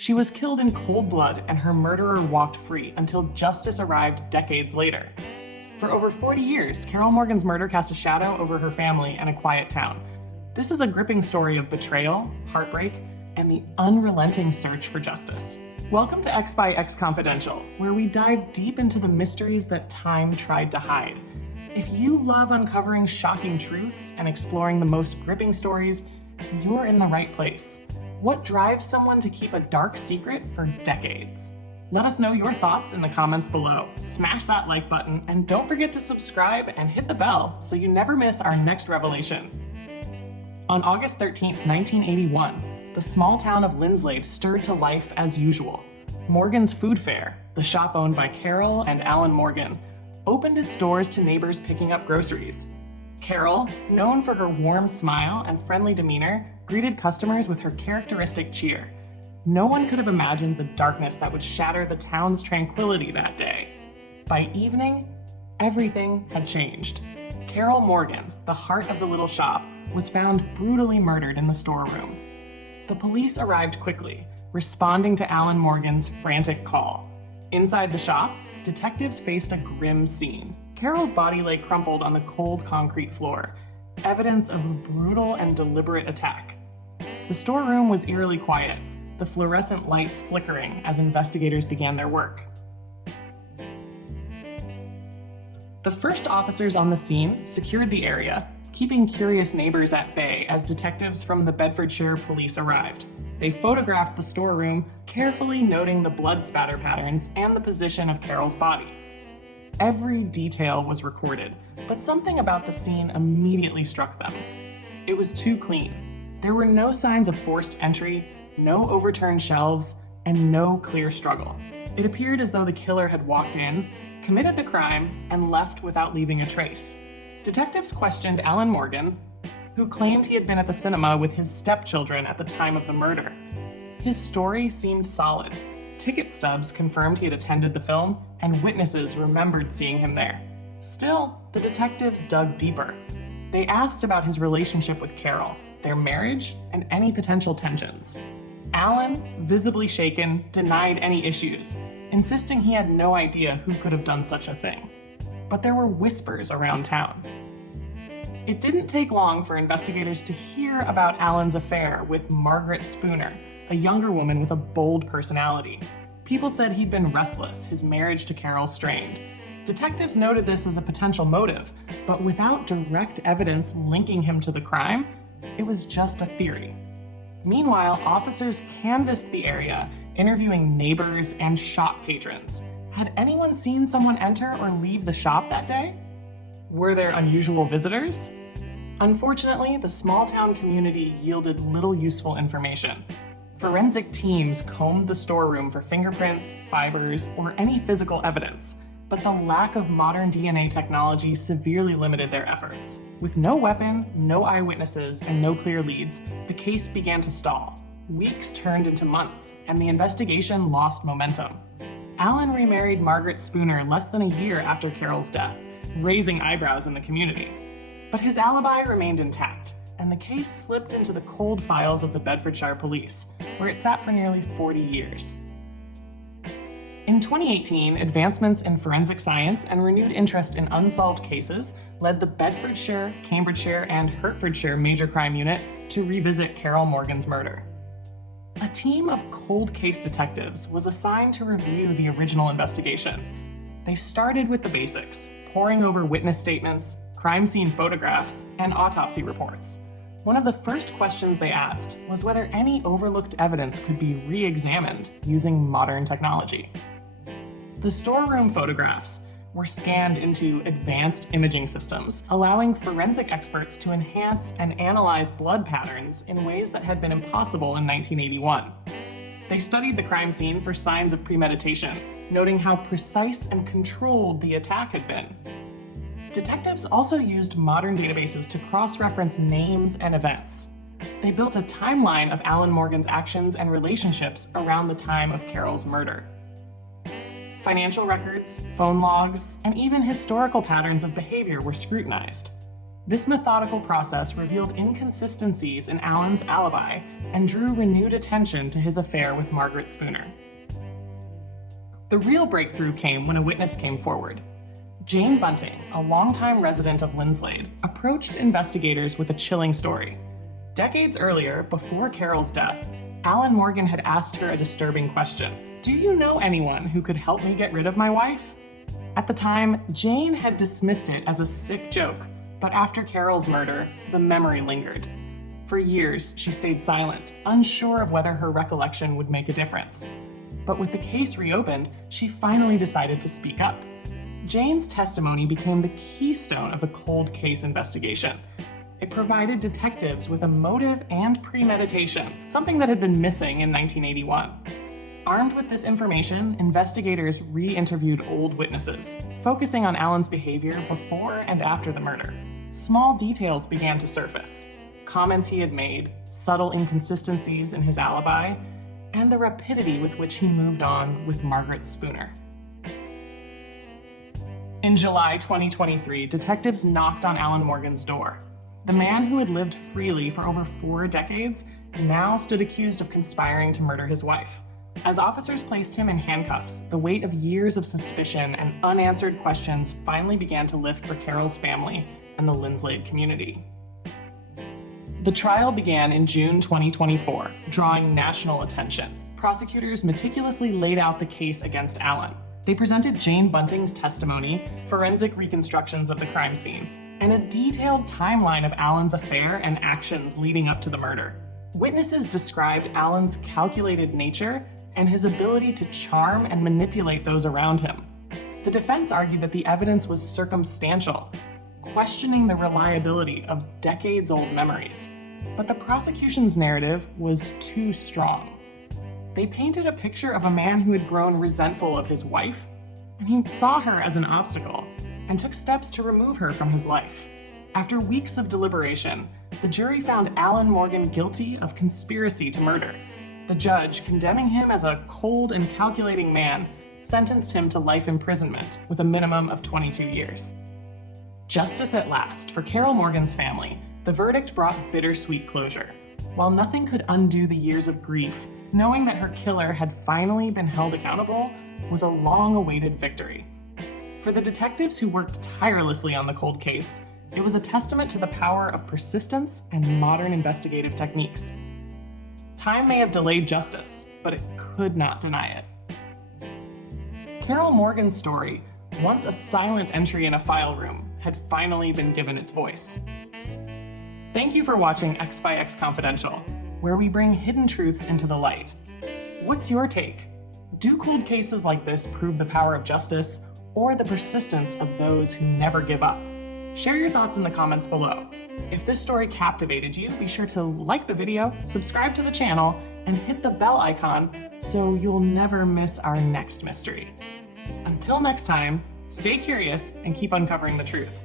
She was killed in cold blood, and her murderer walked free until justice arrived decades later. For over 40 years, Carol Morgan's murder cast a shadow over her family and a quiet town. This is a gripping story of betrayal, heartbreak, and the unrelenting search for justice. Welcome to X by X Confidential, where we dive deep into the mysteries that time tried to hide. If you love uncovering shocking truths and exploring the most gripping stories, you're in the right place. What drives someone to keep a dark secret for decades? Let us know your thoughts in the comments below. Smash that like button, and don't forget to subscribe and hit the bell so you never miss our next revelation. On August 13th, 1981, the small town of Linslade stirred to life as usual. Morgan's Food Fair, the shop owned by Carol and Alan Morgan, opened its doors to neighbors picking up groceries. Carol, known for her warm smile and friendly demeanor, greeted customers with her characteristic cheer. No one could have imagined the darkness that would shatter the town's tranquility that day. By evening, everything had changed. Carol Morgan, the heart of the little shop, was found brutally murdered in the storeroom. The police arrived quickly, responding to Alan Morgan's frantic call. Inside the shop, detectives faced a grim scene. Carol's body lay crumpled on the cold concrete floor, evidence of a brutal and deliberate attack. The storeroom was eerily quiet, the fluorescent lights flickering as investigators began their work. The first officers on the scene secured the area, keeping curious neighbors at bay as detectives from the Bedfordshire Police arrived. They photographed the storeroom, carefully noting the blood spatter patterns and the position of Carol's body. Every detail was recorded, but something about the scene immediately struck them. It was too clean. There were no signs of forced entry, no overturned shelves, and no clear struggle. It appeared as though the killer had walked in, committed the crime, and left without leaving a trace. Detectives questioned Alan Morgan, who claimed he had been at the cinema with his stepchildren at the time of the murder. His story seemed solid. Ticket stubs confirmed he had attended the film, and witnesses remembered seeing him there. Still, the detectives dug deeper. They asked about his relationship with Carol, their marriage, and any potential tensions. Alan, visibly shaken, denied any issues, insisting he had no idea who could have done such a thing. But there were whispers around town. It didn't take long for investigators to hear about Alan's affair with Margaret Spooner, a younger woman with a bold personality. People said he'd been restless, his marriage to Carol strained. Detectives noted this as a potential motive, but without direct evidence linking him to the crime, it was just a theory. Meanwhile, officers canvassed the area, interviewing neighbors and shop patrons. Had anyone seen someone enter or leave the shop that day? Were there unusual visitors? Unfortunately, the small town community yielded little useful information. Forensic teams combed the storeroom for fingerprints, fibers, or any physical evidence, but the lack of modern DNA technology severely limited their efforts. With no weapon, no eyewitnesses, and no clear leads, the case began to stall. Weeks turned into months, and the investigation lost momentum. Alan remarried Margaret Spooner less than a year after Carol's death, raising eyebrows in the community. But his alibi remained intact, and the case slipped into the cold files of the Bedfordshire Police, where it sat for nearly 40 years. In 2018, advancements in forensic science and renewed interest in unsolved cases led the Bedfordshire, Cambridgeshire, and Hertfordshire Major Crime Unit to revisit Carol Morgan's murder. A team of cold case detectives was assigned to review the original investigation. They started with the basics, poring over witness statements, crime scene photographs, and autopsy reports. One of the first questions they asked was whether any overlooked evidence could be re-examined using modern technology. The storeroom photographs were scanned into advanced imaging systems, allowing forensic experts to enhance and analyze blood patterns in ways that had been impossible in 1981. They studied the crime scene for signs of premeditation, noting how precise and controlled the attack had been. Detectives also used modern databases to cross-reference names and events. They built a timeline of Alan Morgan's actions and relationships around the time of Carol's murder. Financial records, phone logs, and even historical patterns of behavior were scrutinized. This methodical process revealed inconsistencies in Alan's alibi and drew renewed attention to his affair with Margaret Spooner. The real breakthrough came when a witness came forward. Jane Bunting, a longtime resident of Linslade, approached investigators with a chilling story. Decades earlier, before Carol's death, Alan Morgan had asked her a disturbing question. "Do you know anyone who could help me get rid of my wife?" At the time, Jane had dismissed it as a sick joke, but after Carol's murder, the memory lingered. For years, she stayed silent, unsure of whether her recollection would make a difference. But with the case reopened, she finally decided to speak up. Jane's testimony became the keystone of the cold case investigation. It provided detectives with a motive and premeditation, something that had been missing in 1981. Armed with this information, investigators re-interviewed old witnesses, focusing on Alan's behavior before and after the murder. Small details began to surface: comments he had made, subtle inconsistencies in his alibi, and the rapidity with which he moved on with Margaret Spooner. In July 2023, detectives knocked on Alan Morgan's door. The man who had lived freely for over 4 decades now stood accused of conspiring to murder his wife. As officers placed him in handcuffs, the weight of years of suspicion and unanswered questions finally began to lift for Carol's family and the Linslade community. The trial began in June 2024, drawing national attention. Prosecutors meticulously laid out the case against Alan. They presented Jane Bunting's testimony, forensic reconstructions of the crime scene, and a detailed timeline of Alan's affair and actions leading up to the murder. Witnesses described Alan's calculated nature and his ability to charm and manipulate those around him. The defense argued that the evidence was circumstantial, questioning the reliability of decades-old memories. But the prosecution's narrative was too strong. They painted a picture of a man who had grown resentful of his wife, and he saw her as an obstacle, and took steps to remove her from his life. After weeks of deliberation, the jury found Alan Morgan guilty of conspiracy to murder. The judge, condemning him as a cold and calculating man, sentenced him to life imprisonment with a minimum of 22 years. Justice at last for Carol Morgan's family, the verdict brought bittersweet closure. While nothing could undo the years of grief, knowing that her killer had finally been held accountable was a long-awaited victory. For the detectives who worked tirelessly on the cold case, it was a testament to the power of persistence and modern investigative techniques. Time may have delayed justice, but it could not deny it. Carol Morgan's story, once a silent entry in a file room, had finally been given its voice. Thank you for watching X by X Confidential, where we bring hidden truths into the light. What's your take? Do cold cases like this prove the power of justice, or the persistence of those who never give up? Share your thoughts in the comments below. If this story captivated you, be sure to like the video, subscribe to the channel, and hit the bell icon so you'll never miss our next mystery. Until next time, stay curious and keep uncovering the truth.